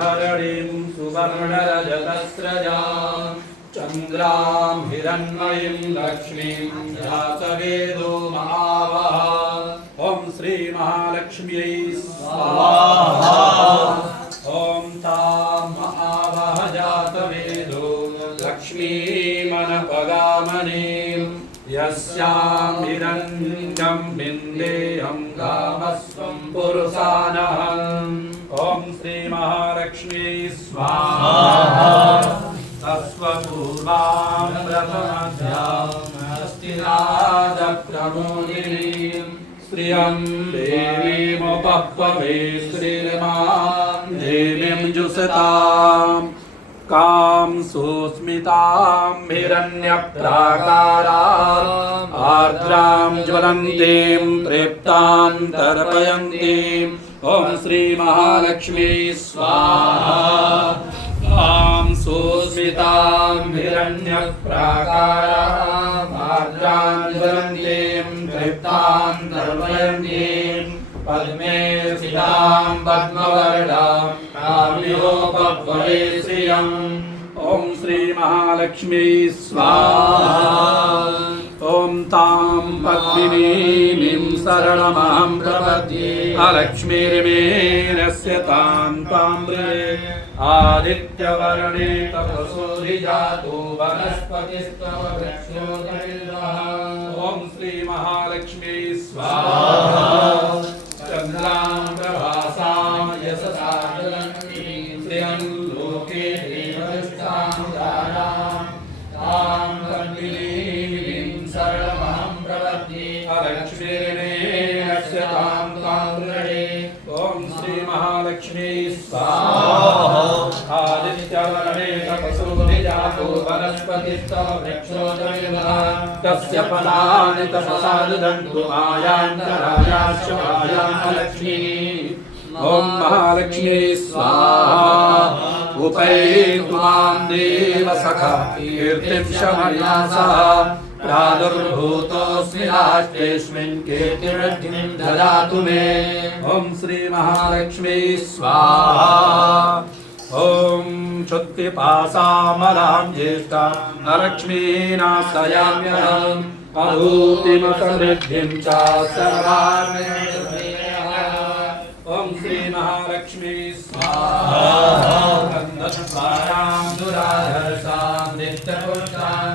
हरणीं सुवर्णरजतस्रजां चन्द्रां हिरण्मयीं लक्ष्मीं जातवेदो महावः। ॐ श्री महालक्ष्म्यै स्वाहा। ॐ तां महावः जातवेदो लक्ष्मीमनपगामनीं यस्यां हिरण्यं बिन्देयं गामस्वं पुरुषानहम्। ॐ श्री महालक्ष्म्यै स्वाहा। तस्वपूर्वां प्रथमध्यामस्तिराजप्रमोदिनीं श्रियं देवीमुपह्ववे श्रीर्मां देवीं जुषतां कां सुस्मितां हिरण्यप्राकारां आर्द्रां ज्वलन्तीं तृप्तां तर्पयन्तीं। ॐ श्री महालक्ष्मी स्वाहा। तां सुस्मितां हिरण्यप्राकारां आर्द्रां ज्वलन्तीं तृप्तां तर्पयन्तीं पद्मे स्थितां पद्मवर्णां काम्योपह्ववे श्रियम्। ॐ श्री महालक्ष्मी स्वाहा। ॐ तां पद्मिनीं शरणमहं प्रपद्ये अलक्ष्मीर्मेनस्य तां ताम्रे आदित्यवर्णे तपसोऽधिजातो वनस्पतिस्तव वृक्षोदयः। ॐ श्री महालक्ष्मी स्वाहा। चन्द्रां प्रभासां यशसा ज्वलन्तीं श्रियं लोके देवदुष्टां दारां तां पद्मिनीं शरणमहं प्रपद्ये अलक्ष्मीर्मेनस्य तां ताम्रे। ॐ श्री महालक्ष्मी स्वाहा। आदित्यवर्णे तपसोऽधिजातो वनस्पतिस्तव वृक्षोदयः तस्य फलानि तपसा ददन्तु मायान्तरायाश्च मायालक्ष्मीः। ॐ महालक्ष्मी स्वाहा। उपैतु मां देवसखा कीर्तिं शमया सह प्रादुर्भूतोऽस्मि राष्ट्रेऽस्मिन् कीर्तिवृद्धिं ददातु मे। ॐ श्री महालक्ष्मी स्वाहा। ॐ क्षुत्पिपासामलां ज्येष्ठां लक्ष्मीनाश्रयाम्यहम् अभूतिमसमृद्धिं च सर्वान्। ॐ श्री महालक्ष्मी स्वाहा। गन्धद्वारां दुराधर्षां नित्यपुरुषां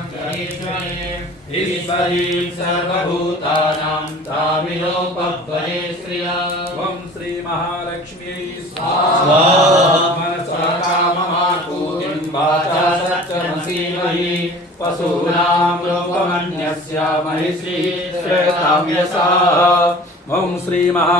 ईश्वरीं सर्वभूतानां तामिलोपह्ववे श्रिया। ॐ श्री महालक्ष्मी स्वाहा। मनसा काममाकूतिं वाचा सत्यमसीमहि पशूनां लोकमन्यस्य महिषी श्रेतां यशः। ॐ श्री महा